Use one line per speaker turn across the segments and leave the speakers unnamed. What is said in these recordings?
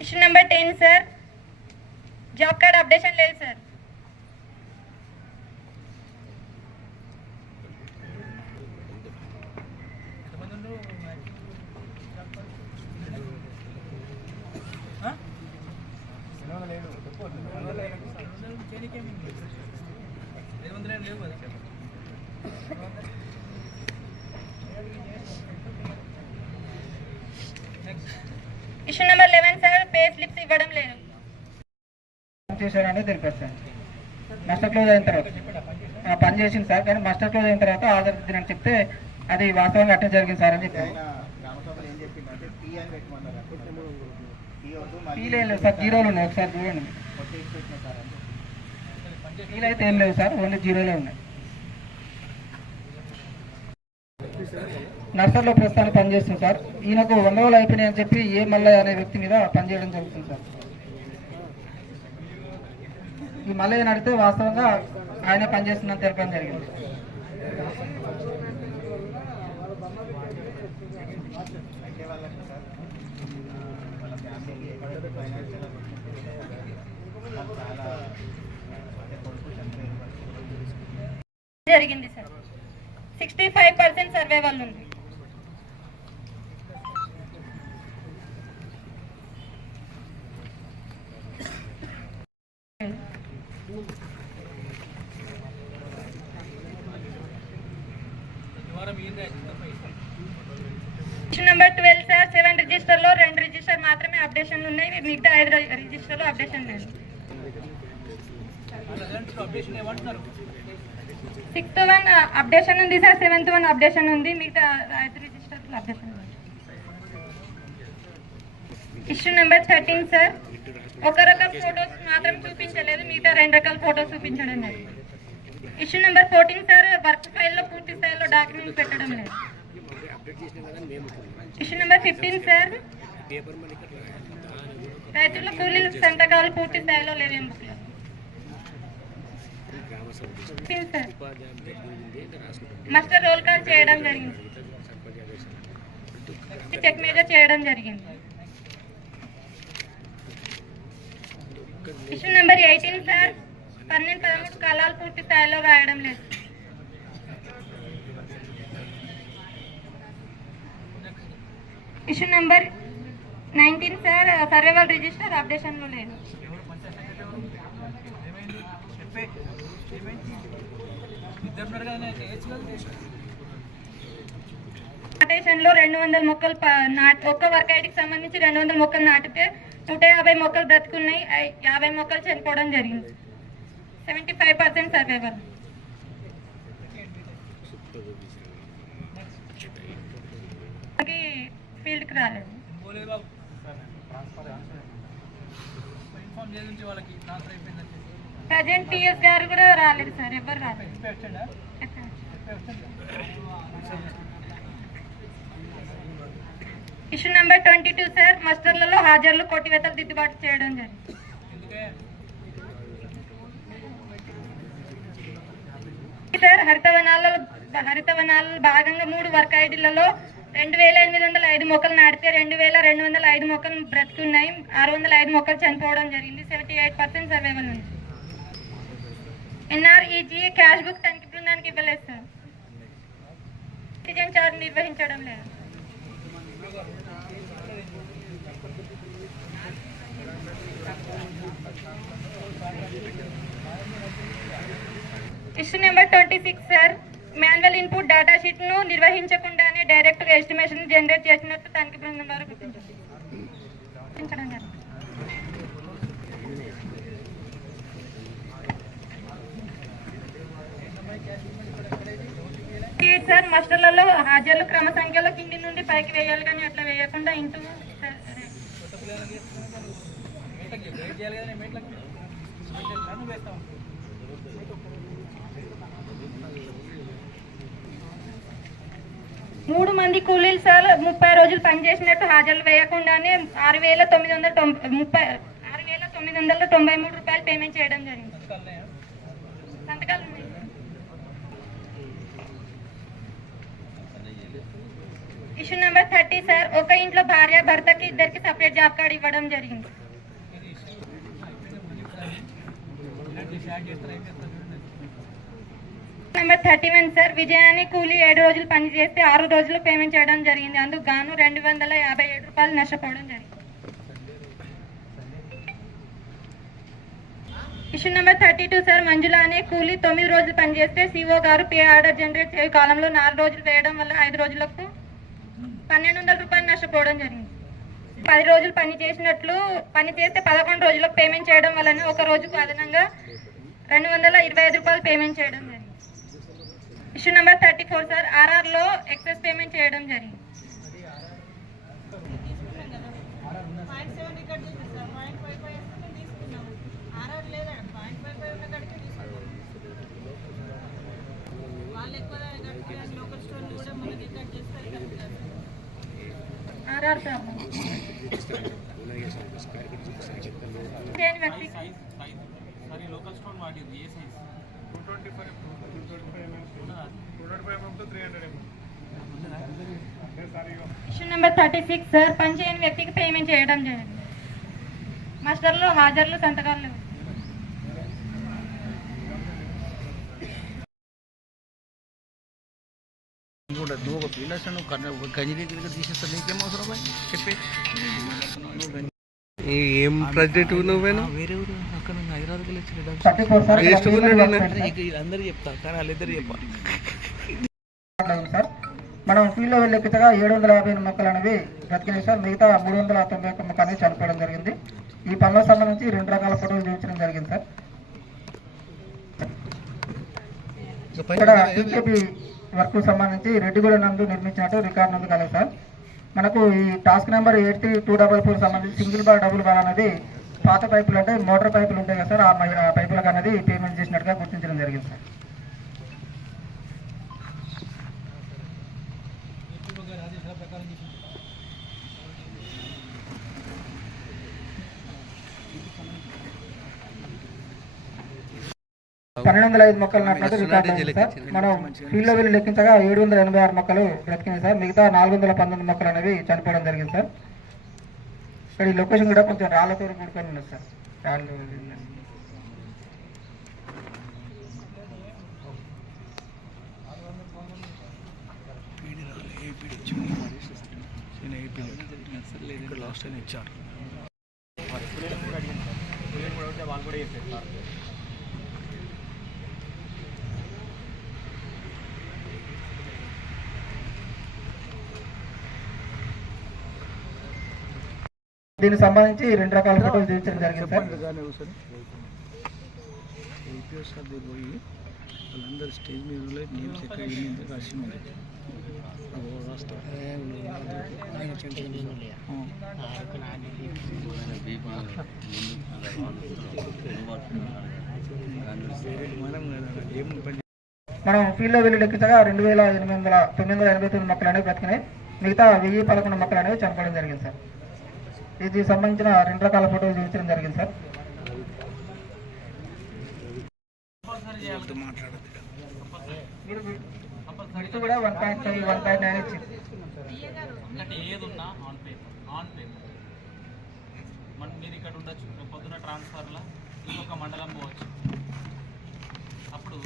Issue number ten sir job card updation లేదు sir issue number eleven sir pay slips ఇవ్వడం లేదు.
చేశారని తెలిపారు సార్ మాస్టర్ క్లోజ్ అయిన తర్వాత. ఆ, పని చేసింది సార్ కానీ మాస్టర్ క్లోజ్ అయిన తర్వాత ఆధార్ దినని చెప్తే అది వాస్తవంగా అట్టే జరిగింది సార్ అని చెప్పారు. ఫీల్ సార్ జీరోలు ఉన్నాయి ఒకసారి చూడండి. ఫీల్ అయితే ఏం లేదు సార్ ఓన్లీ జీరోలే ఉన్నాయి. నర్సర్లో ప్రస్తుతానికి పనిచేస్తుంది సార్. ఈయనకు వంద రోజులు అయిపోయినాయి అని చెప్పి ఏ మల్లయ్య అనే వ్యక్తి మీద పనిచేయడం జరుగుతుంది సార్. ఈ మల్లయ్య నడితే వాస్తవంగా ఆయన పనిచేస్తుందని తెలపడం జరిగింది.
జరిగింది sir. Sixty five percent survey వాళ్ళు ఉంది issue number twelve sir seven రిజిస్టర్లో రెండు రిజిస్టర్ మాత్రమే అప్డేషన్లు ఉన్నాయి. మిగతా ఐదు రిజిస్టర్లో అప్డేషన్ లేదు. సిక్స్త్ వన్ uh, అప్డేషన్ ఉంది సార్. సెవెంత్ వన్ అప్డేషన్ ఉంది. మిగతా ఐదు రిజిస్టర్ అప్డేషన్ ఉంది ఇష్యూ నెంబర్ థర్టీన్ సార్ ఒక రకం ఫొటోస్ మాత్రం చూపించలేదు. మిగతా రెండు రకాల ఫొటోస్ చూపించడం లేదు. Issue number fourteen sir work ఫైల్లో పూర్తి స్థాయిలో డాక్యుమెంట్స్ పెట్టడం లేదు. ఇష్యూ నెంబర్ ఫిఫ్టీన్ సార్ రైతుల కూలీల సంతకాలు పూర్తి స్థాయిలో లేవేం బుక్లో? Fifteen sir master roll call చేయడం జరిగింది. చెక్ మీద చేయడం జరిగింది. ఇష్యూ నెంబర్ ఎయిటీన్ సార్ పన్నెండు పదమూడు కళాలు పూర్తి స్థాయిలో రాయడం లేదు. Issue number nineteen sir survival register అప్డేషన్లో లేదు. లో రెండు వందల మొక్కలు ప- ఒక్క వర్క్ ఐడికి సంబంధించి రెండు వందల మొక్కలు నాటితే నూట యాభై మొక్కలు బ్రతుకున్నాయి. యాభై మొక్కలు చనిపోవడం జరిగింది. Seventy five percent survival. ఫీల్డ్కి రాలేదు. ప్రజెంట్ టీఎస్ గారు కూడా రాలేదు సార్ ఎవరు రాలేదు. Issue number twenty two sir మస్టర్లలో హాజరులు కొట్టివేతలు దిద్దుబాటు చేయడం జరిగింది. సార్ హరితవనాలలో హరితవనాలలో భాగంగా మూడు వర్క్ ఐడీలలో రెండు వేల ఎనిమిది వందల ఐదు మొక్కలు నాటితే రెండు వేల రెండు వందల ఐదు మొక్కలు బ్రతుకున్నాయి. ఆరు వందల ఐదు మొక్కలు చనిపోవడం జరిగింది. సెవెంటీ ఎయిట్ పర్సెంట్ సర్వైవల్ ఉంది. ఎన్ఆర్ఈజీ క్యాష్ బుక్ తనిఖీ బృందానికి ఇవ్వలేదు సార్. సిటిజన్ చార్జ్ నిర్వహించడం లేదు. Issue number twenty six sir. Manual input data షీట్ను నుంచి డైరెక్ట్గా ఎస్టిమేషన్ జనరేట్ చేసినట్టు తనిఖీ బృందం ద్వారా గుర్తించడం సార్ మాస్టర్లలో హాజర్లు క్రమ సంఖ్యలో కింది నుండి పైకి వేయాలి కానీ అట్లా వేయకుండా ఇంటూ మూడు మంది కూలీలు సార్ ముప్పై రోజులు పనిచేసినట్టు హాజరు వేయకుండానే ఆరు వేల తొమ్మిది వందల తొంభై ముప్పై ఆరు వేల తొమ్మిది వందల తొంభై మూడు రూపాయలు పేమెంట్ చేయడం జరిగింది. సంతకాలు ఉన్నాయి. ఇష్యూ నెంబర్ థర్టీ సార్ ఒక ఇంట్లో భార్య భర్తకి ఇద్దరికి సపరేట్ జాబ్ కార్డ్ ఇవ్వడం జరిగింది. నెంబర్ థర్టీ వన్ సార్ విజయాన్ని కూలీ ఏడు రోజులు పని చేస్తే ఆరు రోజులు పేమెంట్ చేయడం జరిగింది. అందుకు గాను రెండు వందల యాభై ఏడు రూపాయలు నష్టపోవడం జరిగింది. Issue number thirty two sir Manjula అనే కూలీ తొమ్మిది రోజులు పనిచేస్తే సిఓ గారు పే ఆర్డర్ జనరేట్ చేయ కాలంలో నాలుగు రోజులు వేయడం వల్ల ఐదు రోజులకు పన్నెండు వందల రూపాయలు నష్టపోవడం జరిగింది. పది రోజులు పని చేసినట్లు పని చేస్తే పదకొండు రోజులకు పేమెంట్ చేయడం వలన ఒక రోజుకు అదనంగా రెండు వందల ఇరవై ఐదు రూపాయలు పేమెంట్ చేయడం issue number thirty four sir. ఆర్ఆర్లో excess payment చేయడం జరిగింది.
పాయింట్ సెవెన్ రికార్డ్ చేసింది sir. Point five five
issue number thirty six sir పని చేయని వ్యక్తికి పేమెంట్ చేయడం జరిగింది మాస్టర్లు హాజర్లు సంతకాలు
నువ్వు ఒక ఫీల్డర్స్ నువ్వు గంజి నీకేం అవసరం చెప్పి
ఏం ప్రెసిడెంట్ నువ్వేనా?
వేరే ఊరు అందరు చెప్తా కానీ వాళ్ళిద్దరు చెప్పాలి.
అయింది సార్. మనం ఫీల్డ్లో వెళ్ళే ఎక్కితగా ఏడు వందల యాభై ఎనిమిది మొక్కలు అనేవి బ్రతికినాయి సార్. మిగతా మూడు వందల తొంభై ఒక్క మొక్క అనేది చనిపోవడం జరిగింది. ఈ పనులకు సంబంధించి రెండు రకాల ఫోటోలు చూపించడం జరిగింది సార్. ఇక్కడ టీకేపీ వర్క్ సంబంధించి రెడ్డిగూడ నందు నిర్మించినట్టు రికార్డు నందు కలదు సార్. మనకు ఈ task number eight two double four సంబంధించి సింగిల్ బార్ డబుల్ బార్ అనేది పాత పైపులు అంటే మోటార్ పైపులు ఉంటాయి కదా సార్ ఆ పైపులకు అనేది పేమెంట్ చేసినట్టుగా గుర్తించడం జరిగింది సార్. పన్నెండు వందల ఐదు మొక్కలు నాటినట్టు రికార్డు అయింది సార్. మనం ఫీల్డ్లో వెళ్ళి లెక్కించగా ఏడు వందల ఎనభై ఆరు మొక్కలు బ్రతికినాయి సార్. మిగతా నాలుగు వందల పంతొమ్మిది మొక్కలు అనేవి చనిపోవడం జరిగింది సార్. ఇక్కడ ఈ లొకేషన్ కూడా కొంచెం రాళ్ళతో కూడుకొని ఉన్నది సార్. రాళ్ళు
ఇక్కడ లాస్ట్ టైం ఇచ్చారు
వాళ్ళు కూడా
దీనికి సంబంధించి రెండు రకాల ఫోటోలు చూపించడం జరిగింది సార్.
పోయి వాళ్ళందరూ స్టేజ్ మీద నేమ్స్ ఎక్కడ రాసి మనం ఏం పని
మనం ఫీల్డ్లో వెళ్ళి లెక్కించగా రెండు వేల ఎనిమిది వందల తొమ్మిది వందల ఎనభై తొమ్మిది మొక్కలు అనేవి బ్రతికినాయి. మిగతా వెయ్యి పదకొండు మొక్కలు అనేవి చనిపోవడం జరిగింది సార్. ఇది సంబంధించిన రెండు రకాల ఫోటోలు చూపించడం జరిగింది సార్.
మాట్లాడదు
మీరు కూడా one point five one point nine ఇచ్చింది
ఆన్ ఆన్ మన మీరు ఇక్కడ ఉండొచ్చు రేపు పొద్దున ట్రాన్స్ఫర్లో ఇంకొక మండలం పోవచ్చు. అప్పుడు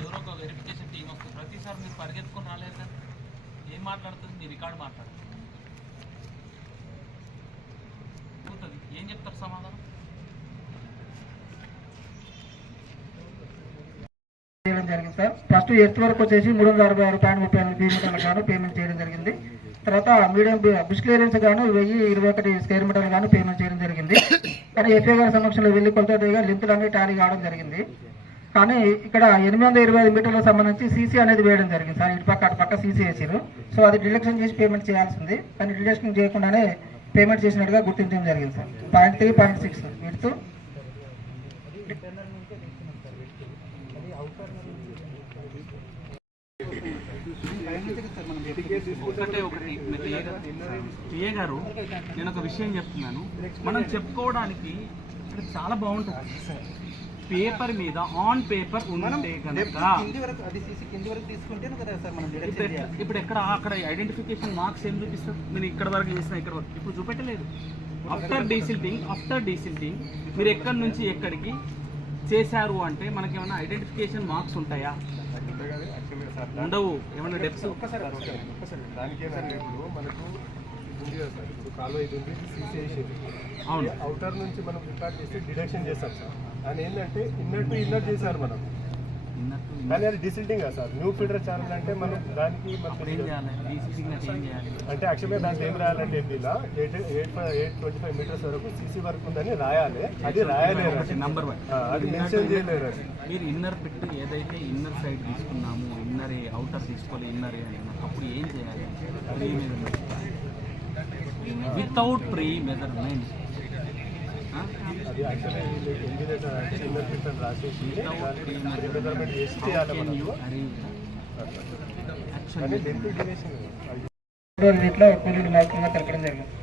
ఎవరో ఒక వెరిఫికేషన్ టీం వస్తుంది ప్రతిసారి మీరు పరిగెత్తుకొని రాలేదు కదా. ఏం మాట్లాడుతుంది? మీ రికార్డు మాట్లాడుతుంది పోతుంది ఏం చెప్తారు సమాధానం?
చేయడం జరిగింది సార్. ఫస్ట్ ఎర్త్ వరకు వచ్చేసి మూడు వందల అరవై ఆరు పాయింట్ ముప్పై ఎనిమిది మీటర్లకు గాను పేమెంట్ చేయడం జరిగింది. తర్వాత మీడియం బుష్ క్లియరెన్స్ గాను వెయ్యి ఇరవై ఒకటి స్క్వేర్ మీటర్లు గాను పేమెంట్ చేయడం జరిగింది. కానీ ఎఫ్ఏ గారి సమక్షంలో వెళ్ళి కొలతగా లింపులు అన్ని టాలీ కావడం జరిగింది. కానీ ఇక్కడ ఎనిమిది వందల ఇరవై ఐదు మీటర్లకు సంబంధించి సీసీ అనేది వేయడం జరిగింది సార్. ఇటు పక్క అటు పక్క సీసీ వేసారు సో అది డిడక్షన్ చేసి పేమెంట్ చేయాల్సింది. కానీ డిడక్షన్ చేయకుండానే పేమెంట్ చేసినట్టుగా గుర్తించడం జరిగింది sir. Point three point six వీటితో
ఒకటే ఒకటి పిఏ గారు నేను ఒక విషయం చెప్తున్నాను. మనం చెప్పుకోవడానికి ఇక్కడ చాలా బాగుంటుంది. పేపర్ మీద ఆన్ పేపర్ ఉంటే
డెప్త్
కనుక
కింది వరకు అది సీసీ కింది వరకు తీసుకుంటేనే కదా సార్ మనం
ఇప్పుడు ఎక్కడ-
చేయాలి.
ఇప్పుడు ఎక్కడ అక్కడ ఐడెంటిఫికేషన్ మార్క్స్ ఏం చూపిస్తారు? నేను ఇక్కడ వరకు చేసిన ఇక్కడ వరకు. ఇప్పుడు చూపెట్టలేదు. ఆఫ్టర్ డీసిల్టింగ్ ఆఫ్టర్ డీసిల్టింగ్ మీరు ఎక్కడి నుంచి ఎక్కడికి చేశారు అంటే మనకి ఏమైనా ఐడెంటిఫికేషన్ మార్క్స్ ఉంటాయా? ఉండవు. ఏమైనా డెప్స్
మనకు ఇది ఉంది కదా సార్ ఇప్పుడు కాలువ ఇది ఉంది సీసీ వేసేది
అవును.
అవుటర్ నుంచి మనం రికార్డ్ చేసి డిడక్షన్ చేస్తాం సార్. దాని ఏంటంటే ఇన్నర్ టు ఇన్నర్ చేశారు మనం. కానీ అది డిసిల్టింగ్ కదా సార్. న్యూ ఫిల్టర్ ఛానల్ అంటే మనం దానికి
అంటే
యాక్చువల్గా దాంట్లో ఏం రాయాలంటే ఇలా eight eight eight twenty five meters వరకు సీసీ వరకు ఉందని రాయాలి. అది రాయలేరు అది.
నంబర్ వన్
అది మెన్షన్ చేయలేరు అది.
మీరు ఇన్నర్ పెట్టి ఏదైతే ఇన్నర్ సైడ్ తీసుకున్నాము ఇన్నర్ అవుటర్ తీసుకోవాలి ఇన్నర్ అప్పుడు ఏం చేయాలి? Pre measurement without pre measurement
అది యాక్చువల్లీ ఇంజనీర్ అంటే ఇన్నర్ ఫిల్టర్ రాసేసి దానికి మెజర్మెంట్ చేసి చేయాలి మనం కానీ డెప్త్ డ్యూరేషన్ అది
మూడో యూనిట్లో కూలీలు మౌలికంగా తెలపడం జరిగింది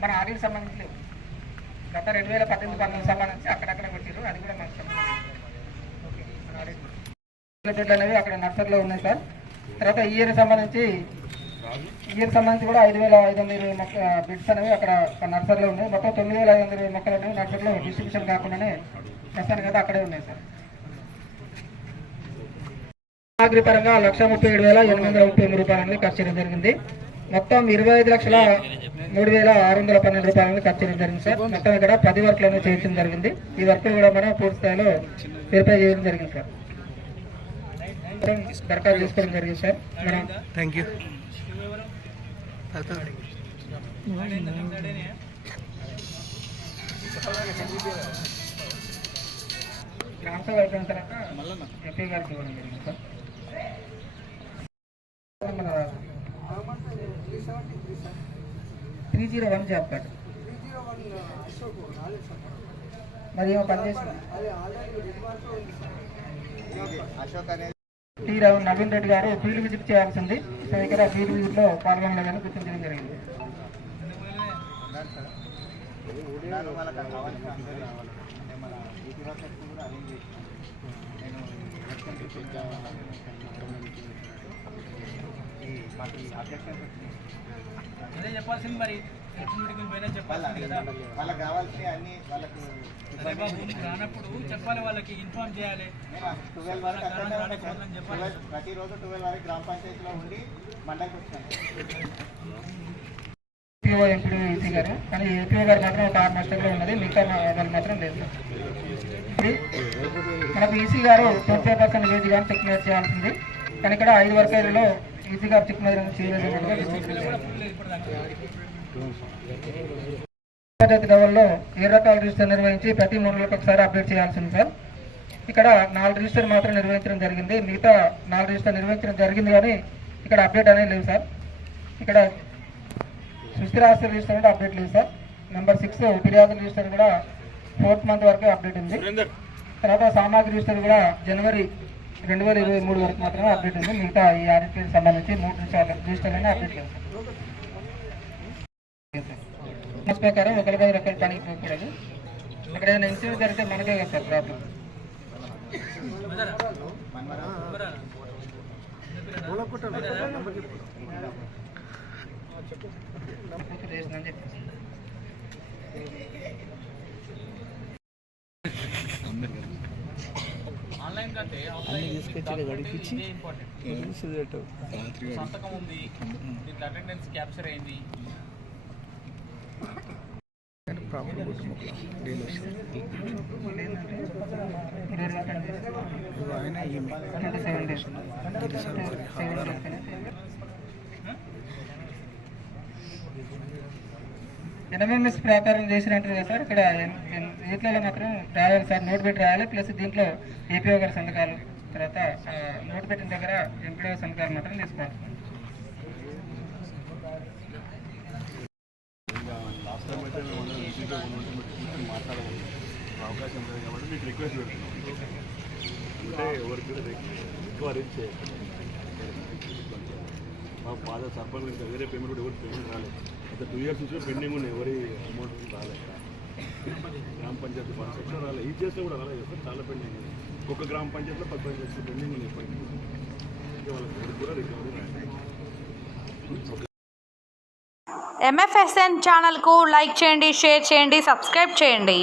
మన ఆడికి సంబంధించి లేవు. గత రెండు వేల పద్దెనిమిది పంతొమ్మిది సంబంధించి అక్కడక్కడ పెట్టారు అది కూడా మనకు సంబంధించి చెట్లు అనేవి అక్కడ నర్సరీలో ఉన్నాయి సార్. తర్వాత ఇయర్ సంబంధించి ఈ ఇయర్ సంబంధించి కూడా ఐదు వేల ఐదు వందల ఇరవై మొక్క బిడ్స్ అనేవి అక్కడ నర్సరీలో ఉన్నాయి. మొత్తం తొమ్మిది వేల ఐదు వందల ఇరవై మొక్కలు అనేవి నర్సరీలో డిస్ట్రిబ్యూషన్ కాకుండానే ప్రస్తుతానికి అయితే అక్కడే ఉన్నాయి సార్. సామాగ్రి పరంగా లక్ష ముప్పై ఏడు వేల ఎనిమిది వందల ముప్పై ఎనిమిది రూపాయలని ఖర్చు చేయడం జరిగింది. మొత్తం ఇరవై ఐదు లక్షల మూడు వేల ఆరు వందల పన్నెండు రూపాయలని ఖర్చు చేయడం జరిగింది సార్. మొత్తం ఇక్కడ పది వర్క్లను చేయించడం జరిగింది. ఈ వర్క్ కూడా మనం పూర్తి స్థాయిలో వెరిఫై చేయడం జరిగింది సార్. దరఖాస్తు చేసుకోవడం జరిగింది సార్. మనం
థ్యాంక్ యూ
గ్రామ సభ అయిపోయిన తర్వాత ఎంపీ గారికి ఇవ్వడం జరిగింది సార్ మన three zero one job card మరి ఏమో
Ashok
T Rao Naveen Reddy garu field visit చేయాల్సింది. సో ఇక్కడ ఫీల్డ్ విజిట్లో పాల్గొనలేదని గుర్తించడం జరిగింది.
మాకు అబ్జెక్షన్
అదే చెప్పాల్సింది మరి. రానప్పుడు చెప్పాలి వాళ్ళకి ఇన్ఫార్మ్ చేయాలి.
ట్వెల్వ్ వరకు అక్కడనే ఉండే సార్.
రానని చెప్పాలి.
12 ప్రతిరోజు ట్వెల్వ్ వరకు గ్రామ పంచాయతీలో ఉండి మండలికి వచ్చాను
ఎంపీడీ ఈసీ గారు. కానీ ఏపీఓ గారు మాత్రం ఒక ఆరు మాస్టర్లో ఉన్నది మిగతా మా- వాళ్ళు మాత్రం లేదు. మనకు EC garu five percent wage కానీ చెక్ మీద చేయాల్సింది. కానీ ఇక్కడ ఐదు వర్గాలలో మీద పంచాయతీ లెవెల్లో ఏ రకాల రిజిస్టర్ నిర్వహించి ప్రతి మూడు నెలలకు ఒకసారి అప్డేట్ చేయాల్సింది సార్. ఇక్కడ నాలుగు రిజిస్టర్ మాత్రం నిర్వహించడం జరిగింది. మిగతా నాలుగు రిజిస్టర్ నిర్వహించడం జరిగింది కానీ ఇక్కడ అప్డేట్ అనేది లేదు సార్. ఇక్కడ సుస్థిర ఆస్తి రిజిస్టర్ కూడా అప్డేట్ లేదు సార్. నెంబర్ సిక్స్ ఫిర్యాదు రిజిస్టర్ కూడా ఫోర్త్ మంత్ వరకు అప్డేట్ ఉంది. తర్వాత సామాగ్రి రిజిస్టర్ కూడా జనవరి రెండు వేల ఇరవై మూడు వరకు మాత్రమే అప్డేట్ ఉంది. మిగతా ఈ ఆర్ఎస్కి సంబంధించి మూడు రిజిస్టర్ రిజిస్టర్లనే అప్డేట్ లేదు ప్రకారం ఒకరి పది రకాల పనికి పోకూడదు అక్కడ ఏదైనా ఇన్సూరెన్స్ జరిగితే మనకే కదా సార్ ప్రాబ్లం చేసిందని చెప్పేసి
అన్ని తీసుకొచ్చి గడిపించి సంతకం ఉంది అటెండెన్స్ క్యాప్చర్ అయింది
ఇరవై రకాలు చేసి ట్వంటీ ప్రకారం చేసినట్టు కదా సార్? ఇక్కడ వీటిలో మాత్రం రాయాలి సార్. నోట్ పెట్టి రాయాలి. ప్లస్ దీంట్లో ఏపీఓ గారి సంతకాలు. తర్వాత ఆ, పెట్టిన దగ్గర ఎంపీఓ సంతకాలు మాత్రం తీసుకోవాలి
లాస్ట్ టైం అయితే అవకాశం లేదు కాబట్టి మీకు రిక్వెస్ట్ పెడుతున్నాం.
అంటే ఎవరికి ఎక్కువ చేయాలి మా ఫాదర్ సర్పంచ్ ఇంకా వేరే పేమెంట్ కూడా ఎవరు పేమెంట్ రాలేదు. అయితే టూ ఇయర్స్ నుంచి పెండింగ్ ఉన్నాయి. ఎవరి అమౌంట్ రాలేదు. గ్రామ పంచాయతీ ఫండ్స్ ఎక్కడ రాలేదు. ఈ చేస్తే కూడా రాలేదు. చాలా పెండింగ్ ఉంది ఒక గ్రామ పంచాయతీలో పది లక్షల లక్షలు పెండింగ్ ఉన్నాయి ఇప్పటికీ వాళ్ళకి కూడా రికవరీ రాలేదు
ఎంఎఫ్ఎస్ఎన్ ఛానల్కు లైక్ చేయండి షేర్ చేయండి సబ్స్క్రైబ్ చేయండి.